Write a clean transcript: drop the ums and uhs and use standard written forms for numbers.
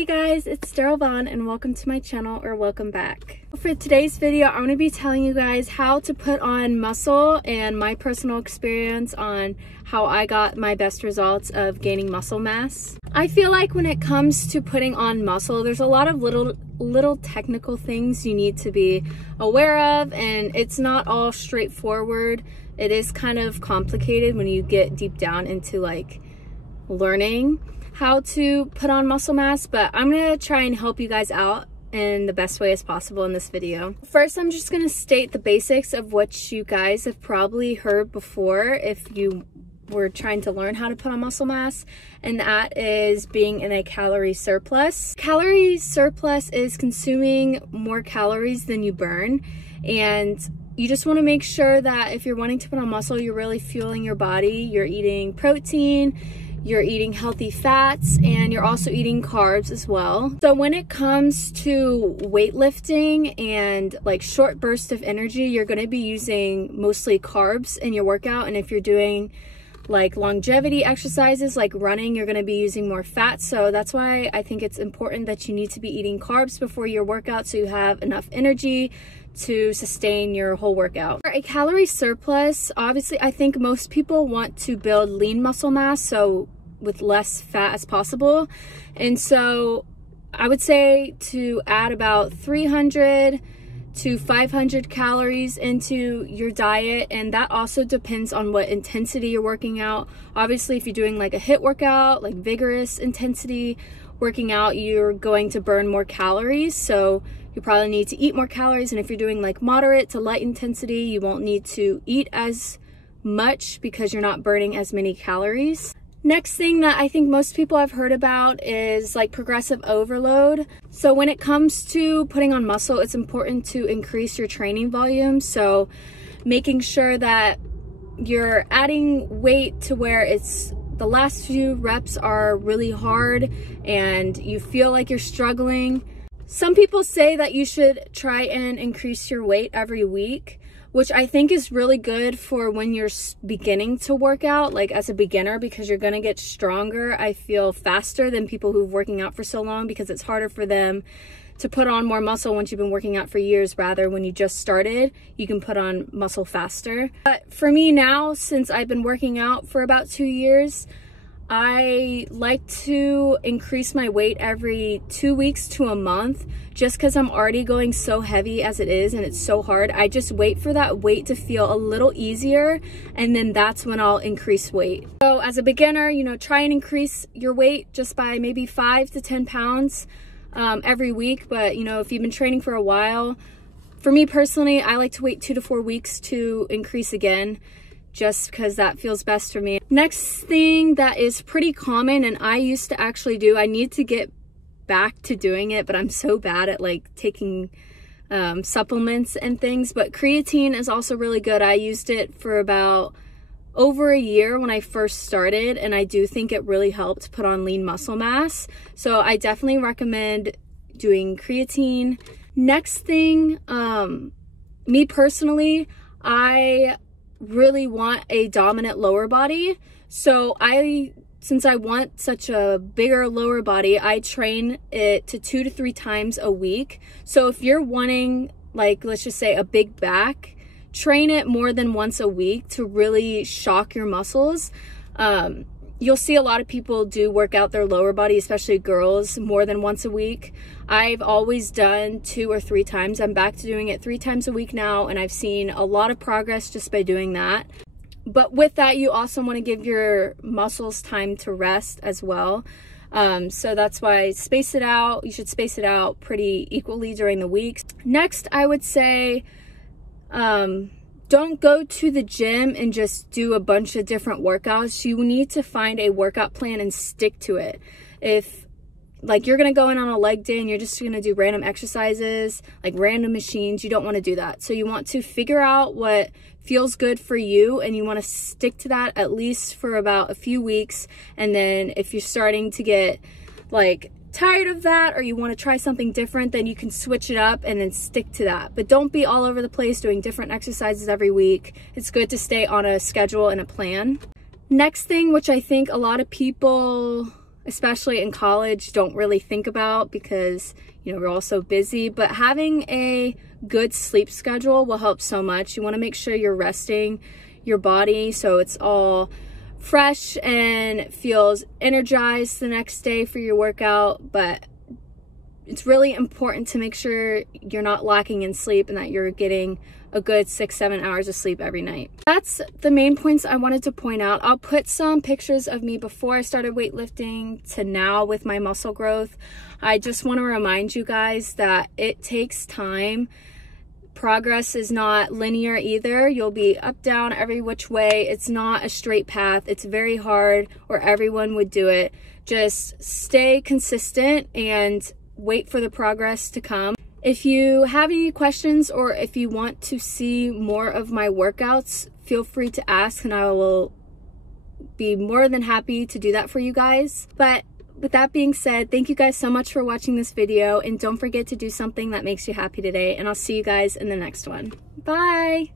Hey guys, it's Daryl-Von and welcome to my channel, or welcome back. For today's video, I'm going to be telling you guys how to put on muscle and my personal experience on how I got my best results of gaining muscle mass. I feel like when it comes to putting on muscle, there's a lot of little technical things you need to be aware of, and it's not all straightforward. It is kind of complicated when you get deep down into like learning how to put on muscle mass, but I'm gonna try and help you guys out in the best way as possible in this video. First, I'm just gonna state the basics of what you guys have probably heard before if you were trying to learn how to put on muscle mass, and that is being in a calorie surplus. Calorie surplus is consuming more calories than you burn, and you just want to make sure that if you're wanting to put on muscle, you're really fueling your body. You're eating protein, you're eating healthy fats, and you're also eating carbs as well. So when it comes to weightlifting and like short bursts of energy, you're going to be using mostly carbs in your workout. And if you're doing like longevity exercises like running, you're going to be using more fat. So that's why I think it's important that you need to be eating carbs before your workout so you have enough energy to sustain your whole workout. For a calorie surplus, obviously I think most people want to build lean muscle mass, so with less fat as possible. And so I would say to add about 300 to 500 calories into your diet, and that also depends on what intensity you're working out. Obviously, if you're doing like a HIIT workout, like vigorous intensity working out, you're going to burn more calories, so you probably need to eat more calories. And if you're doing like moderate to light intensity, you won't need to eat as much because you're not burning as many calories. Next thing that I think most people have heard about is like progressive overload. So when it comes to putting on muscle, it's important to increase your training volume. So making sure that you're adding weight to where it's the last few reps are really hard and you feel like you're struggling. Some people say that you should try and increase your weight every week, which I think is really good for when you're beginning to work out, like as a beginner, because you're gonna get stronger, I feel, faster than people who've working out for so long, because it's harder for them to put on more muscle once you've been working out for years. Rather, when you just started, you can put on muscle faster. But for me now, since I've been working out for about 2 years, I like to increase my weight every 2 weeks to a month, just because I'm already going so heavy as it is and it's so hard. I just wait for that weight to feel a little easier, and then that's when I'll increase weight. So as a beginner, you know, try and increase your weight just by maybe 5 to 10 pounds every week. But you know, if you've been training for a while, for me personally, I like to wait 2 to 4 weeks to increase again, just because that feels best for me. Next thing that is pretty common, and I used to actually do, I need to get back to doing it, but I'm so bad at like taking supplements and things, but creatine is also really good. I used it for about over a year when I first started, and I do think it really helped put on lean muscle mass. So I definitely recommend doing creatine. Next thing, me personally, I really want a dominant lower body. So since I want such a bigger lower body, I train it to 2 to 3 times a week. So if you're wanting, like, let's just say a big back, train it more than once a week to really shock your muscles. You'll see a lot of people do work out their lower body, especially girls, more than once a week. I've always done 2 or 3 times. I'm back to doing it 3 times a week now, and I've seen a lot of progress just by doing that. But with that, you also want to give your muscles time to rest as well. So that's why space it out. You should space it out pretty equally during the weeks. Next, I would say, don't go to the gym and just do a bunch of different workouts. You need to find a workout plan and stick to it. If like you're gonna go in on a leg day and you're just gonna do random exercises, like random machines, you don't want to do that. So you want to figure out what feels good for you, and you want to stick to that at least for about a few weeks. And then if you're starting to get like tired of that, or you want to try something different, then you can switch it up and then stick to that. But don't be all over the place doing different exercises every week. It's good to stay on a schedule and a plan. Next thing, which I think a lot of people especially in college, don't really think about because, you know, we're all so busy. But having a good sleep schedule will help so much. You want to make sure you're resting your body so it's all fresh and feels energized the next day for your workout. But it's really important to make sure you're not lacking in sleep and that you're getting a good 6-7 hours of sleep every night. That's the main points I wanted to point out. I'll put some pictures of me before I started weightlifting to now with my muscle growth. I just want to remind you guys that it takes time. Progress is not linear either. You'll be up, down, every which way. It's not a straight path. It's very hard, or everyone would do it. Just stay consistent and wait for the progress to come. If you have any questions or if you want to see more of my workouts, feel free to ask and I will be more than happy to do that for you guys. But with that being said, thank you guys so much for watching this video, and don't forget to do something that makes you happy today, and I'll see you guys in the next one. Bye!